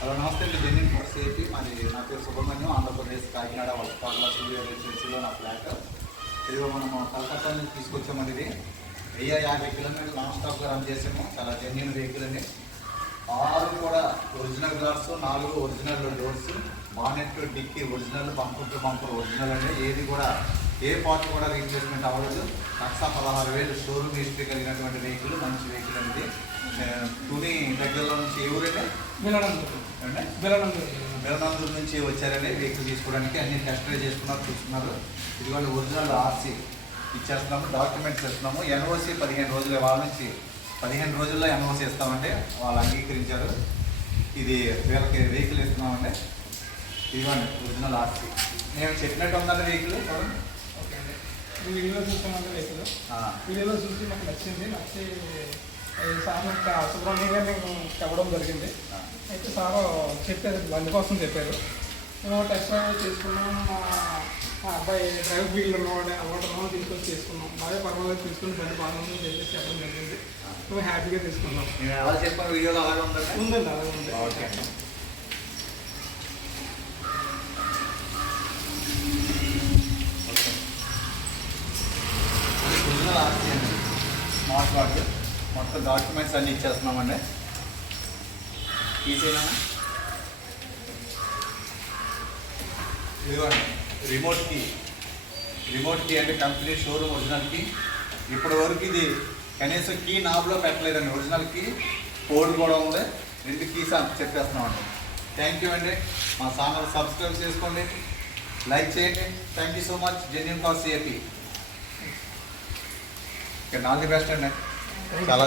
Hello నమస్తే అండి. Genuine force AP. మరి నా పేరు సుబ్రహ్మణ్యం, ఆంధ్రప్రదేశ్ కాకినాడ వలసపాట్ల స్టూడియో రెసిడెన్సీలో నా ఫ్లాట్. ఇదిగో మనము కలకత్తా నుంచి తీసుకొచ్చామండి. ఇది 1050 కిలోమీటర్లు నాన్ స్టాప్గా రన్ చేసాము. చాలా జెన్యున్ వెహికల్ అండి. 6 కూడా original glass, 4 original doors, bonnet dickey original, bumper to bumper original అండి. ఏది కూడా ఏ పార్ట్ కూడా రీప్లేస్మెంట్ అవ్వలేదు. 1,16,000 షోరూమ్ హిస్టరీ కలిగినటువంటి వెహికల్, మంచి వెహికల్ అనేది. తుని దగ్గరలో నుంచి ఎవరైతే బెలనందూరు నుంచి వచ్చారండి వెహికల్ తీసుకోవడానికి. అన్ని టెస్ట్ డ్రైవ్ చేసుకున్నారు, చూసుకున్నారు. ఇదిగోండి ఒరిజినల్ ఆర్సీ ఇచ్చేస్తున్నాము, డాక్యుమెంట్స్ ఇస్తున్నాము. ఎన్ఓసి 15 రోజులే, వాళ్ళ నుంచి 15 రోజుల్లో ఎన్ఓసి ఇస్తామండి. వాళ్ళు అంగీకరించారు. ఇది వీళ్ళకి వెహికల్ ఇస్తున్నామండి. ఇదిగోండి ఒరిజినల్ ఆర్సీ. నేను చెప్పినట్టు ఉందండి వెహికల్. ఓకే అండి. వీడియోలో చూస్తామంటే వెహికల్ వీడియోలో చూసి మాకు నచ్చి సార్ సుబ్రహ్మణ్యం గారిని చెప్పడం జరిగింది. అయితే సార్ చెప్పారు, బండి కోసం చెప్పారు. మేము టెస్ట్ డ్రైవ్ చేసుకున్నాం. మా అబ్బాయి డ్రైవర్ ఫీల్డ్ ఉన్నవాడు తీసుకొచ్చి చేసుకున్నాం. బాగా పర్వాలేదు, తీసుకుని బండి బాగుందని చెప్పేసి చెప్పడం జరిగింది. మేము హ్యాపీగా తీసుకున్నాం. ఎలా చెప్పాను వీడియోలో అలాగే ఉందండి, అలాగే ఉంది. ఓకే. ఒరిజినల్ ఆర్సీ అండి, స్మార్ట్ కార్డు. మొత్తం డాక్యుమెంట్స్ అన్నీ ఇచ్చేస్తున్నామండి. తీసేనా ఇదిగోండి రిమోట్ కీ అంటే కంపెనీ షోరూమ్ ఒరిజినల్ కీ. ఇప్పటి వరకు ఇది కనీసం కీ నాబ్లో పెట్టలేదండి. ఒరిజినల్ కీ కోడ్ కూడా ఉంది. 2 కీస్ చెప్పేస్తున్నామండి. థ్యాంక్ యూ అండి. మా ఛానల్ సబ్స్క్రైబ్ చేసుకోండి, లైక్ చేయండి. Thank you so much. Genuine for AP. All the best అండి. చాలా